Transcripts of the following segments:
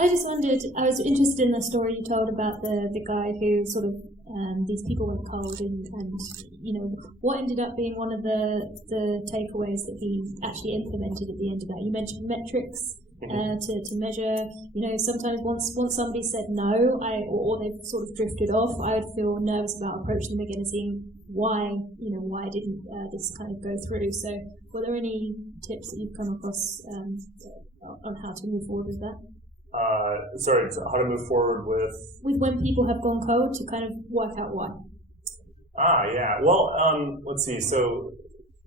I just wondered, I was interested in the story you told about the guy who sort of, these people went cold and what ended up being one of the takeaways that he actually implemented at the end of that. You mentioned metrics to measure, sometimes once somebody said no, or they've sort of drifted off, I would feel nervous about approaching them again and seeing why didn't this kind of go through. So were there any tips that you've come across on how to move forward with that? Sorry, so how to move forward with when people have gone cold, to kind of work out why. Yeah. Well, let's see. So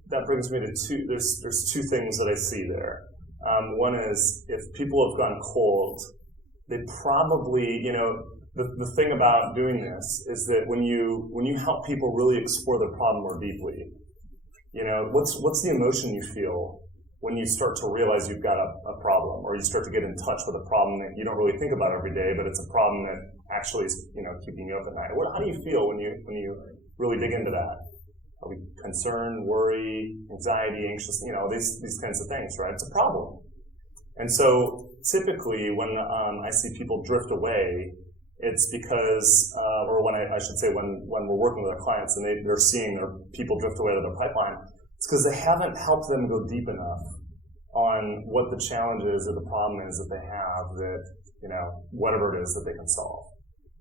that brings me to there's two things that I see there. One is, if people have gone cold, they probably, the thing about doing this is that when you help people really explore the problem more deeply, what's the emotion you feel when you start to realize you've got a problem, or you start to get in touch with a problem that you don't really think about every day, but it's a problem that actually is, keeping you up at night. How do you feel when you really dig into that? Are we concerned, worry, anxiety, anxious, these kinds of things, right? It's a problem. And so typically when I see people drift away, it's because, or when I should say when we're working with our clients and they're seeing their people drift away to their pipeline, it's because they haven't helped them go deep enough on what the challenge is or the problem is that they have that, whatever it is that they can solve,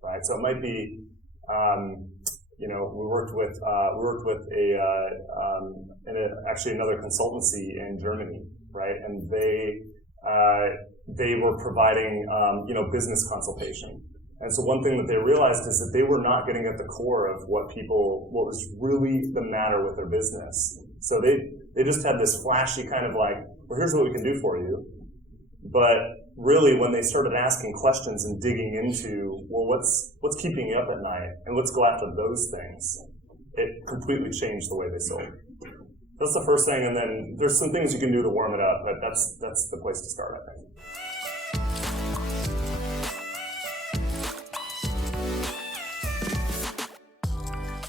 right? So it might be, we worked with actually another consultancy in Germany, right? And they were providing, business consultation. And so one thing that they realized is that they were not getting at the core of what was really the matter with their business. So they just had this flashy kind of like, well, here's what we can do for you. But really, when they started asking questions and digging into, well, what's keeping you up at night, and let's go after those things, it completely changed the way they sold. That's the first thing, and then there's some things you can do to warm it up, but that's the place to start, I think.